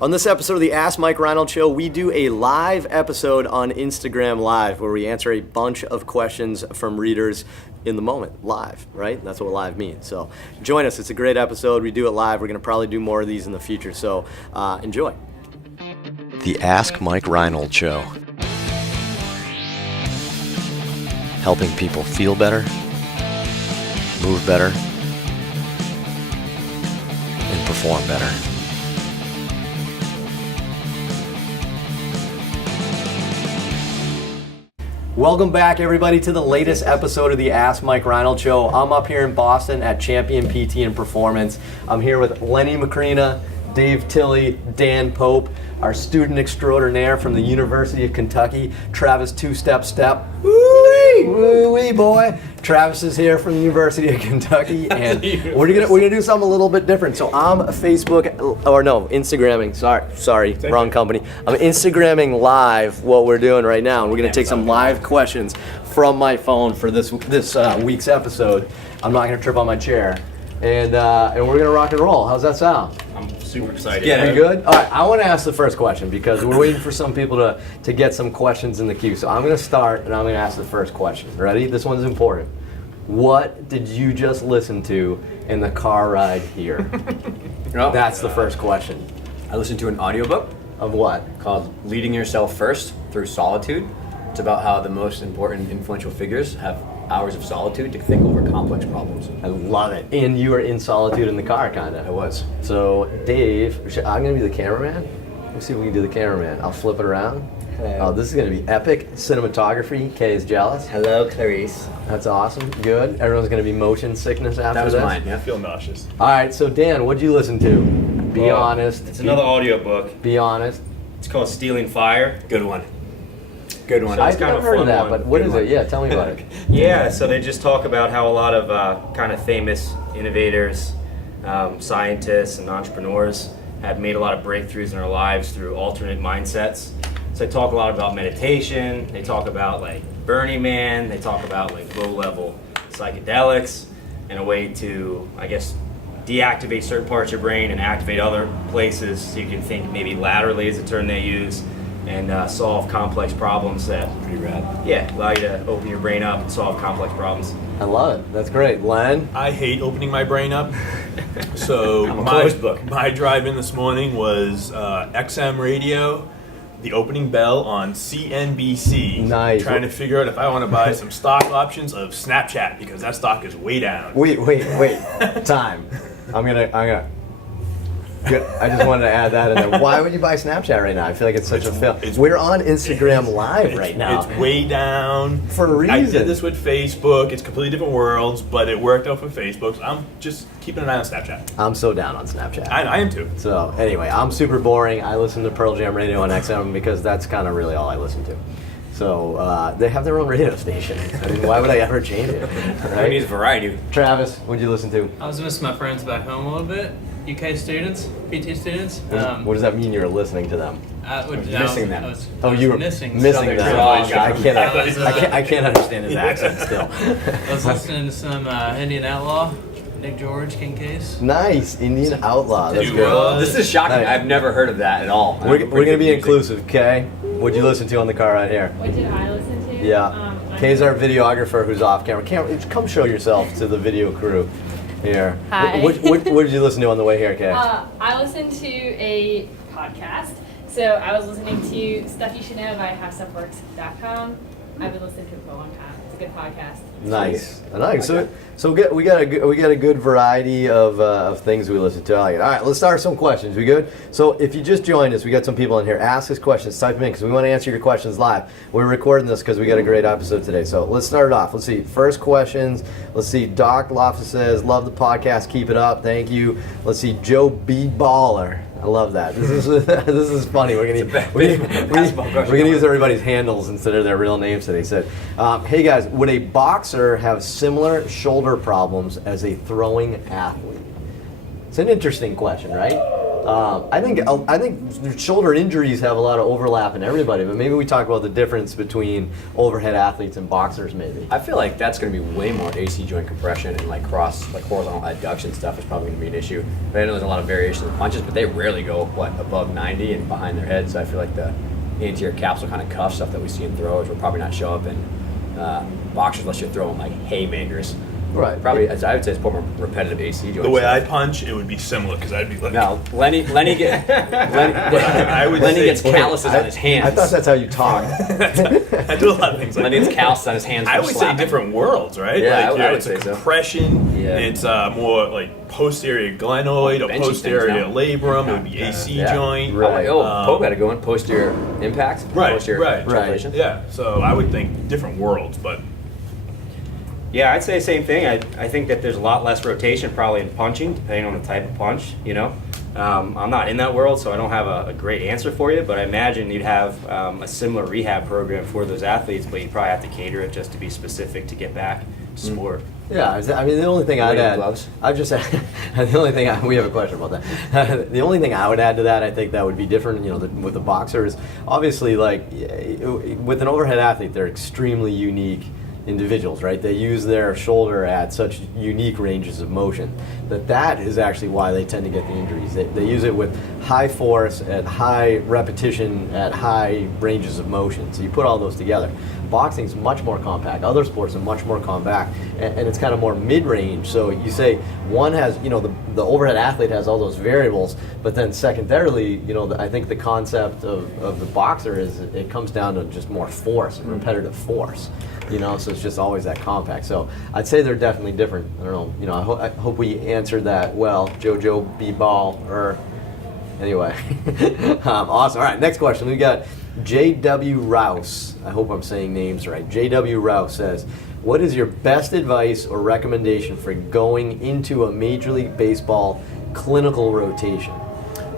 On this episode of the Ask Mike Reinold Show, we do a live episode on Instagram Live where we answer a bunch of questions from readers in the moment, live, right? That's what live means. So join us. It's a great episode. We do it live. We're going to probably do more of these in the future. So enjoy. The Ask Mike Reinold Show. Helping people feel better, move better, and perform better. Welcome back, everybody, to the latest episode of the Ask Mike Reinold Show. I'm up here in Boston at Champion PT and Performance. I'm here with Lenny Macrina, Dave Tilley, Dan Pope, our student extraordinaire from the University of Kentucky, Travis Two-Step. Woo-wee! Woo-wee, boy. Travis is here from the University of Kentucky, and we're gonna do something a little bit different. So I'm Instagramming. Sorry, wrong company. I'm Instagramming live what we're doing right now, and we're gonna take some live questions from my phone for this week's episode. I'm not gonna trip on my chair, and we're gonna rock and roll. How's that sound? I'm super excited. You good? All right, I want to ask the first question because we're waiting for some people to get some questions in the queue. So I'm going to start and I'm going to ask the first question. Ready? This one's important. What did you just listen to in the car ride here? That's the first question. I listened to an audiobook Of what? called Leading Yourself First Through Solitude. It's about how the most important influential figures have hours of solitude to think over complex problems. I love it. And you were in solitude in the car, kind of. I was. So, Dave, I'm going to be the cameraman. Let's see if we can do the cameraman. I'll flip it around. Hello. Oh, this is going to be epic cinematography. Kay is jealous. Hello, Clarice. That's awesome. Good. Everyone's going to be motion sickness after That was this. mine. I feel nauseous. All right, so Dan, what'd you listen to? Be honest. It's another audiobook. Be honest. It's called Stealing Fire. Good one. Good one. I've kind never of heard of fun that, one. but what Good is one. it? Yeah, tell me about it. Yeah, so they just talk about how a lot of kind of famous innovators, scientists, and entrepreneurs have made a lot of breakthroughs in their lives through alternate mindsets. So they talk a lot about meditation. They talk about like Burning Man. They talk about like low-level psychedelics and a way to, I guess, deactivate certain parts of your brain and activate other places so you can think maybe laterally is a term they use, and solve complex problems that Pretty rad. allow you to open your brain up and solve complex problems. I love it. That's great. Len? I hate opening my brain up. So I'm a closed book. my drive in this morning was XM radio, the opening bell on CNBC. Nice. Trying to figure out if I want to buy some stock options of Snapchat because that stock is way down. Wait. Time. I'm gonna. Good. I just wanted to add that in there. Why would you buy Snapchat right now? I feel like it's such a fail. We're on Instagram Live right now. It's way down. For a reason. I did this with Facebook. It's completely different worlds, but it worked out for Facebook. So I'm just keeping an eye on Snapchat. I'm so down on Snapchat. I am too. So anyway, I'm super boring. I listen to Pearl Jam radio on XM because that's kind of really all I listen to. So they have their own radio station. I mean, why would I ever change it? I need Right? variety. Travis, what'd you listen to? I was missing my friends back home a little bit. UK students, PT students. What does that mean? You were listening to them? Missing them. You were missing them. some. I can't understand his accent still. I was listening to some Indian Outlaw, Nick George, King Case. Nice, Indian Outlaw. That's You good. This is shocking. Nice. I've never heard of that at all. We're gonna be inclusive, okay? What'd you listen to on the car right here? What did I listen to? Yeah. Kay's our videographer who's off camera. Come show yourself to the video crew here. Hi. What did you listen to on the way here, Kay? I listened to a podcast. So I was listening to Stuff You Should Know by HowStuffWorks.com. I've been listening to it for a long time. It's a good podcast. Nice. So we got a good variety of things we listen to. I like it. All right, let's start some questions. We good? So if you just joined us, we got some people in here. Ask us questions. Type them in because we want to answer your questions live. We're recording this because we got a great episode today. So let's start it off. Let's see. First questions. Let's see. Doc Loftus says, "Love the podcast. Keep it up. Thank you." Let's see. Joe B. Baller. I love that. This is funny. We're gonna use everybody's handles instead of their real names today. He said, "Hey guys, would a boxer have similar shoulder problems as a throwing athlete?" It's an interesting question, right? I think shoulder injuries have a lot of overlap in everybody, but maybe we talk about the difference between overhead athletes and boxers, maybe. I feel like that's going to be way more AC joint compression and like horizontal adduction stuff is probably going to be an issue. But I know there's a lot of variation in punches, but they rarely go above 90 and behind their head. So I feel like the anterior capsule kind of cuff stuff that we see in throwers will probably not show up in boxers unless you're throwing like haymakers. Right. Probably, as I would say, it's more repetitive AC joint. The way I stuff. punch, it would be similar because I'd be like. No, Lenny I would gets say- calluses on his hands. I thought that's how you talk. I do a lot of things like Lenny that. gets calluses on his hands. I from always say slapping. different worlds, right? Yeah, like I would it's a say so. compression. Yeah. It's more like posterior glenoid or Benching posterior things now. labrum. It would be AC Yeah. joint. Right. Pope had to go in posterior impact. Right, Posterior right. translation. Yeah. So I would think different worlds, but Yeah, I'd say the same thing. I think that there's a lot less rotation probably in punching, depending on the type of punch, you know. I'm not in that world, so I don't have a great answer for you, but I imagine you'd have a similar rehab program for those athletes, but you'd probably have to cater it just to be specific to get back to sport. Yeah, I mean, the only thing I'd Weighted add, gloves. I'd just add, the only thing we have a question about that. The only thing I would add to that, I think that would be different, you know, with the boxers. Obviously, like with an overhead athlete, they're extremely unique individuals, right? They use their shoulder at such unique ranges of motion that is actually why they tend to get the injuries. They use it with high force at high repetition at high ranges of motion. So you put all those together. Boxing is much more compact. Other sports are much more compact, and it's kind of more mid-range. So you say one has, you know, the overhead athlete has all those variables, but then secondarily, you know, I think the concept of the boxer is it comes down to just more force, repetitive force. You know, so it's just always that compact. So I'd say they're definitely different. I don't know. You know, I hope we answered that well, Jojo B-Ball. Or anyway, awesome. All right, next question. We got J.W. Rouse. I hope I'm saying names right. J.W. Rouse says, "What is your best advice or recommendation for going into a Major League Baseball clinical rotation?"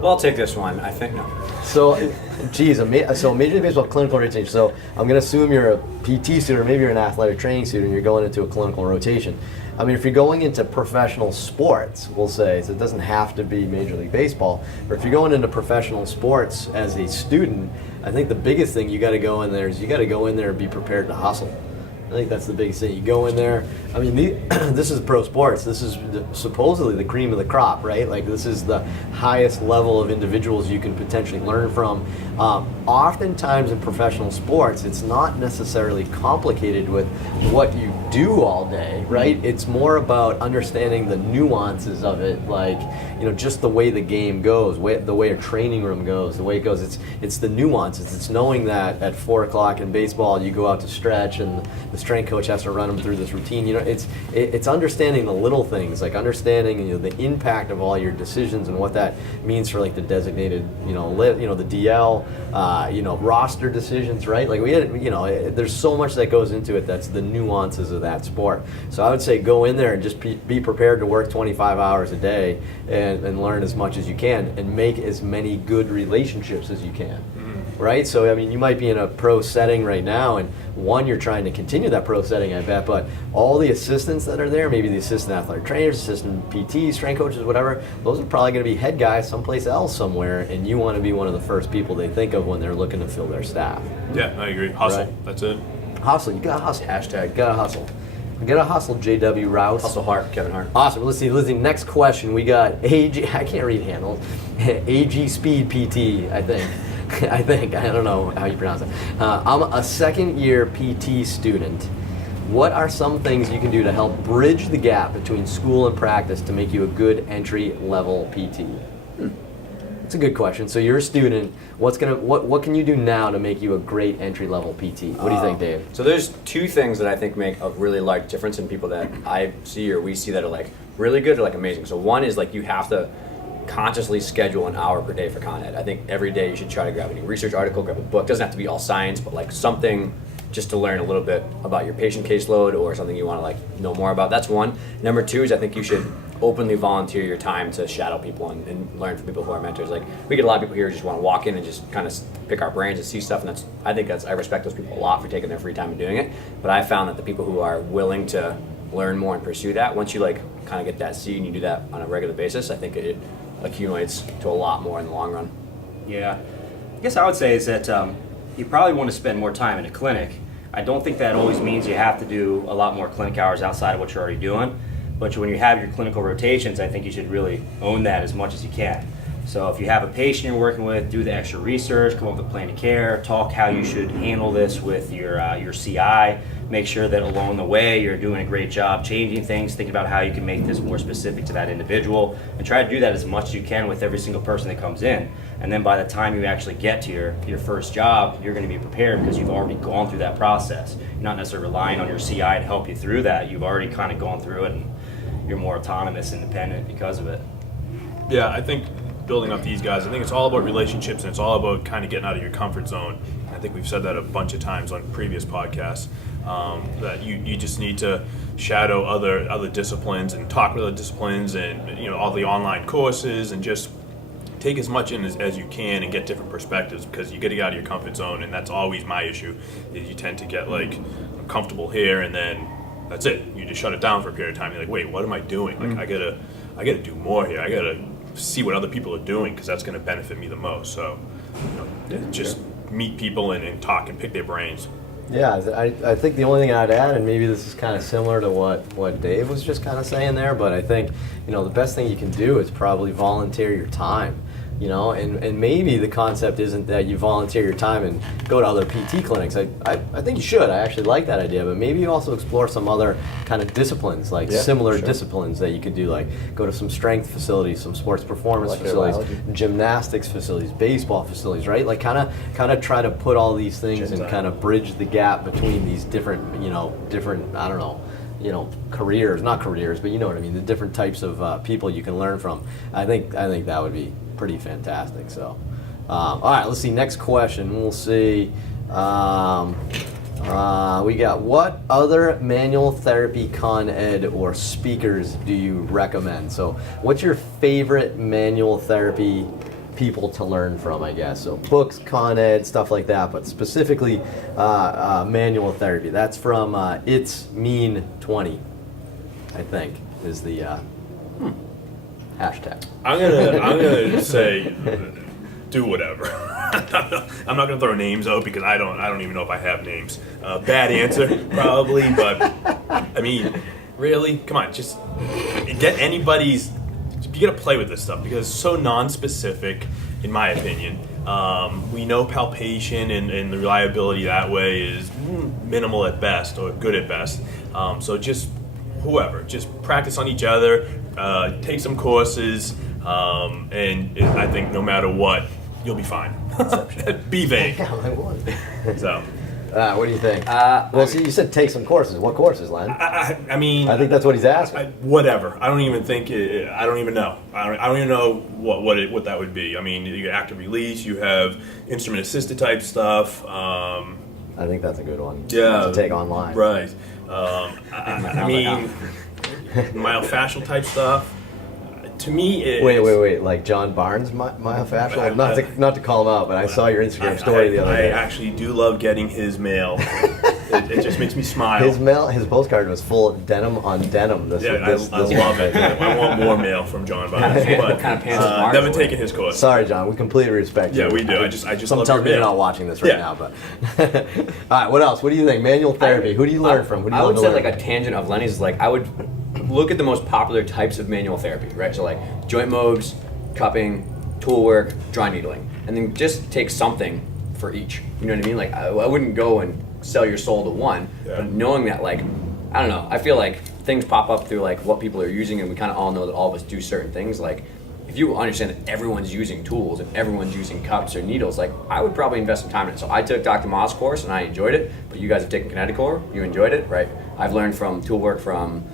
Well, I'll take this one. I think no. So, geez, so Major League Baseball clinical rotation. So I'm going to assume you're a PT student, or maybe you're an athletic training student, and you're going into a clinical rotation. I mean, if you're going into professional sports, we'll say, so it doesn't have to be Major League Baseball, but if you're going into professional sports as a student, I think the biggest thing you got to go in there is you got to go in there and be prepared to hustle. I think that's the biggest thing. You go in there. I mean, this is pro sports. This is supposedly the cream of the crop, right? Like, this is the highest level of individuals you can potentially learn from. Oftentimes in professional sports, it's not necessarily complicated with what you do all day, right? It's more about understanding the nuances of it, like, you know, just the way the game goes, the way a training room goes, the way it goes. It's the nuances. It's knowing that at 4 o'clock in baseball, you go out to stretch and the strength coach has to run them through this routine. You know, it's understanding the little things, like understanding, you know, the impact of all your decisions and what that means for like the designated, you know, the DL, you know, roster decisions, right? Like we had, you know, there's so much that goes into it. That's the nuances of that sport. So I would say go in there and just be prepared to work 25 hours a day and learn as much as you can and make as many good relationships as you can. Right? So, I mean, you might be in a pro setting right now, and one, you're trying to continue that pro setting, I bet, but all the assistants that are there, maybe the assistant athletic trainers, assistant PTs, strength coaches, whatever, those are probably going to be head guys someplace else somewhere, and you want to be one of the first people they think of when they're looking to fill their staff. yeah, I agree. Hustle. Right. That's it. Hustle. You got to hustle. Hashtag. You got to hustle. You got to hustle, J.W. Rouse. Hustle Hart, Kevin Hart. Awesome. Let's see. Next question. We got AG. I can't read handles. AG Speed PT, I think. I don't know how you pronounce it. I'm a second-year PT student. What are some things you can do to help bridge the gap between school and practice to make you a good entry-level PT? It's a good question. So you're a student. What can you do now to make you a great entry-level PT? What do you think, Dave? So there's two things that I think make a really large difference in people that I see or we see that are like really good or like amazing. So one is like you have to consciously schedule an hour per day for content. I think every day you should try to grab a new research article, grab a book. Doesn't have to be all science, but like something just to learn a little bit about your patient caseload or something you want to like know more about. That's one. Number two is I think you should openly volunteer your time to shadow people and learn from people who are mentors. Like we get a lot of people here who just want to walk in and just kind of pick our brains and see stuff, and I respect those people a lot for taking their free time and doing it. But I found that the people who are willing to learn more and pursue that, once you like kind of get that seed and you do that on a regular basis, I think it accumulates to a lot more in the long run. Yeah. I guess I would say is that you probably want to spend more time in a clinic. I don't think that always means you have to do a lot more clinic hours outside of what you're already doing. But when you have your clinical rotations, I think you should really own that as much as you can. So if you have a patient you're working with, do the extra research, come up with a plan of care, talk how you should handle this with your CI. Make sure that along the way you're doing a great job changing things, thinking about how you can make this more specific to that individual, and try to do that as much as you can with every single person that comes in. And then by the time you actually get to your first job, you're going to be prepared because you've already gone through that process. You're not necessarily relying on your CI to help you through that. You've already kind of gone through it, and you're more autonomous, independent because of it. Yeah, I think building up these guys, I think it's all about relationships, and it's all about kind of getting out of your comfort zone. I think we've said that a bunch of times on previous podcasts, that you just need to shadow other disciplines and talk with other disciplines, and all the online courses, and just take as much in as you can and get different perspectives, because you get to get out of your comfort zone, and that's always my issue, is you tend to get like, I'm comfortable here, and then that's it. You just shut it down for a period of time. You're like, wait, what am I doing? Like, I gotta do more here. I gotta see what other people are doing, because that's going to benefit me the most. So, just meet people and talk and pick their brains. Yeah, I think the only thing I'd add, and maybe this is kind of similar to what Dave was just kind of saying there, but I think, the best thing you can do is probably volunteer your time. And maybe the concept isn't that you volunteer your time and go to other PT clinics. I think you should. I actually like that idea, but maybe you also explore some other kind of disciplines, like similar disciplines that you could do, like go to some strength facilities, some sports performance facilities, gymnastics facilities, baseball facilities, right? Like kind of try to put all these things and kind of bridge the gap between these different, I don't know, careers, not careers, but you know what I mean, the different types of people you can learn from. I think that would be pretty fantastic. So, all right, let's see. Next question. We'll see. We got, what other manual therapy con ed or speakers do you recommend? So, what's your favorite manual therapy people to learn from, I guess? So, books, con ed, stuff like that, but specifically manual therapy. That's from It's Mean 20, I think, is the hashtag. I'm gonna say, do whatever. I'm not gonna throw names out because I don't even know if I have names. Bad answer, probably, but I mean, really, come on, just get anybody's. You gotta play with this stuff because it's so non-specific, in my opinion. We know palpation and the reliability that way is minimal at best or good at best. So just practice on each other. Take some courses, and I think no matter what, you'll be fine. Be vague. So, what do you think? Well, see, you said take some courses. What courses, Len? I mean, I think that's what he's asking. Whatever. I don't even think. I don't even know. I don't even know what that would be. I mean, you get active release. You have instrument assisted type stuff. I think that's a good one. Yeah, to take online. Right. I mean, myofascial type stuff. To me, it's... Wait. Like John Barnes, myofascial? Not to call him out, but I saw your Instagram story the other day. I actually do love getting his mail. It just makes me smile. His postcard was full of denim on denim. I love it. I want more mail from John Barnes. What kind of pants is Barnes never wearing? taken his course. Sorry, John. We completely respect you. Yeah, we do. I just Some love tell your me you're mail. not watching this right now, but all right. What else? What do you think? Manual therapy. Who do you learn from? Who do you I love would to say learn like a tangent of Lenny's is like I would look at the most popular types of manual therapy, right? So like joint mobs, cupping, tool work, dry needling, and then just take something for each. You know what I mean? Like I wouldn't go and sell your soul to one, but knowing that, like, I don't know, I feel like things pop up through like what people are using, and we kind of all know that all of us do certain things. Like if you understand that everyone's using tools and everyone's using cups or needles, like I would probably invest some time in it. So I took Dr. Ma's course and I enjoyed it, but you guys have taken Kineticor, you enjoyed it, right? I've learned from tool work from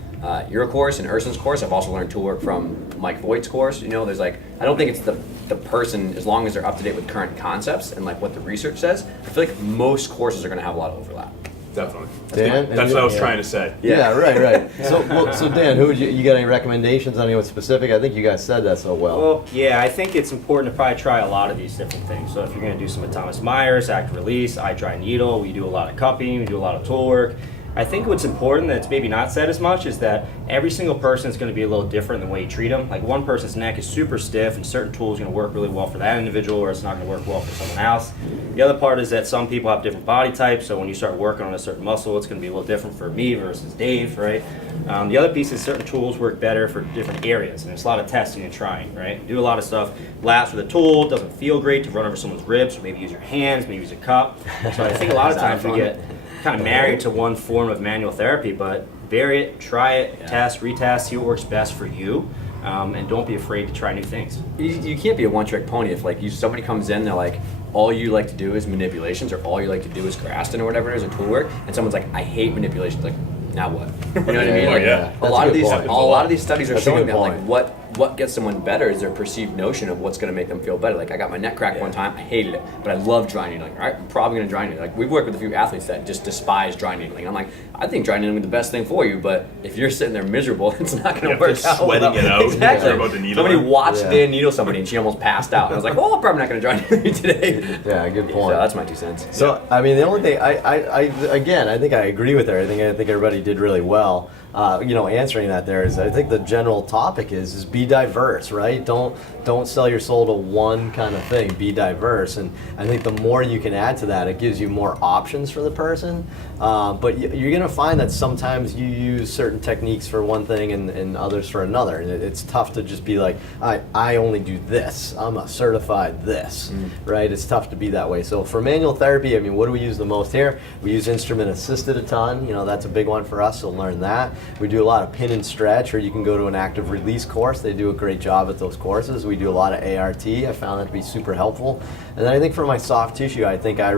your course and Urson's course. I've also learned tool work from Mike Voigt's course. You know, there's like, I don't think it's the person, as long as they're up to date with current concepts and like what the research says. I feel like most courses are going to have a lot of overlap. Definitely. Dan? That's what I was trying to say. Yeah, right. So Dan, who would you got any recommendations on anyone specific? I think you guys said that so well. Well, yeah, I think it's important to probably try a lot of these different things. So if you're going to do some of Thomas Myers, active release, I dry needle, we do a lot of cupping, we do a lot of tool work. I think what's important that's maybe not said as much is that every single person is going to be a little different in the way you treat them. Like one person's neck is super stiff and certain tools are going to work really well for that individual, or it's not going to work well for someone else. The other part is that some people have different body types, so when you start working on a certain muscle, it's going to be a little different for me versus Dave, right? The other piece is certain tools work better for different areas, and there's a lot of testing and trying, right? Do a lot of stuff, laps with a tool, doesn't feel great to run over someone's ribs, or maybe use your hands, maybe use a cup. So I think a lot of times we get kind of married to one form of manual therapy, but vary it, try it, test, retest, see what works best for you, and don't be afraid to try new things. You can't be a one-trick pony if like somebody comes in, they're like, all you like to do is manipulations, or all you like to do is Graston or whatever it is, or tool work, and someone's like, I hate manipulations. Like, now what? You know what I mean? Like, yeah. a That's lot a of good these, point. a lot of these studies are That's a showing good that like point. what gets someone better is their perceived notion of what's going to make them feel better. Like I got my neck cracked one time, I hated it, but I love dry needling. All right, I'm probably going to dry needle. Like we've worked with a few athletes that just despise dry needling. And I'm like, I think dry needling is the best thing for you, but if you're sitting there miserable, it's not going to Yeah, work just out. sweating well. it out. Exactly. Care about the needle. Somebody watched Yeah. Dan needle somebody and she almost passed out. And I was like, well, I'm probably not going to dry needle you today. Yeah, good So point. that's my 2 cents. So, I mean, the only thing, again, I think I agree with her. I think everybody did really well. Answering that there is, I think the general topic is be diverse, right? Don't sell your soul to one kind of thing. Be diverse, and I think the more you can add to that, it gives you more options for the person. But you're gonna find that sometimes you use certain techniques for one thing and others for another, and it's tough to just be like, I only do this. I'm a certified this, right? It's tough to be that way. So for manual therapy, I mean, what do we use the most here? We use instrument assisted a ton. That's a big one for us. So learn that. We do a lot of pin and stretch, or you can go to an active release course. They do a great job at those courses. We do a lot of ART. I found that to be super helpful. And then I think for my soft tissue, I think I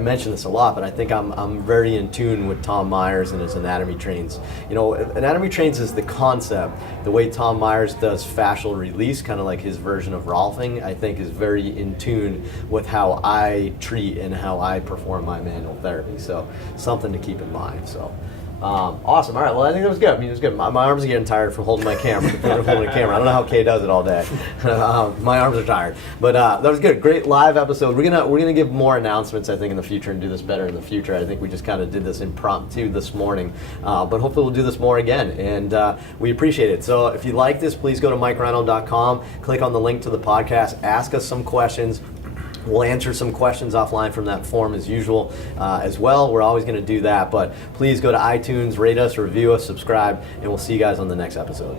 mention this a lot, but I think I'm very in tune with Tom Myers and his anatomy trains. Anatomy trains is the concept. The way Tom Myers does fascial release, kind of like his version of Rolfing, I think is very in tune with how I treat and how I perform my manual therapy. So something to keep in mind. So. Awesome. All right. Well, I think that was good. I mean, it was good. My arms are getting tired from holding my camera. Holding a camera. I don't know how Kay does it all day. My arms are tired. But that was good. Great live episode. We're gonna give more announcements, I think, in the future and do this better in the future. I think we just kind of did this impromptu this morning, but hopefully we'll do this more again. And we appreciate it. So if you like this, please go to MikeReinold.com. Click on the link to the podcast. Ask us some questions. We'll answer some questions offline from that form as usual as well. We're always going to do that, but please go to iTunes, rate us, review us, subscribe, and we'll see you guys on the next episode.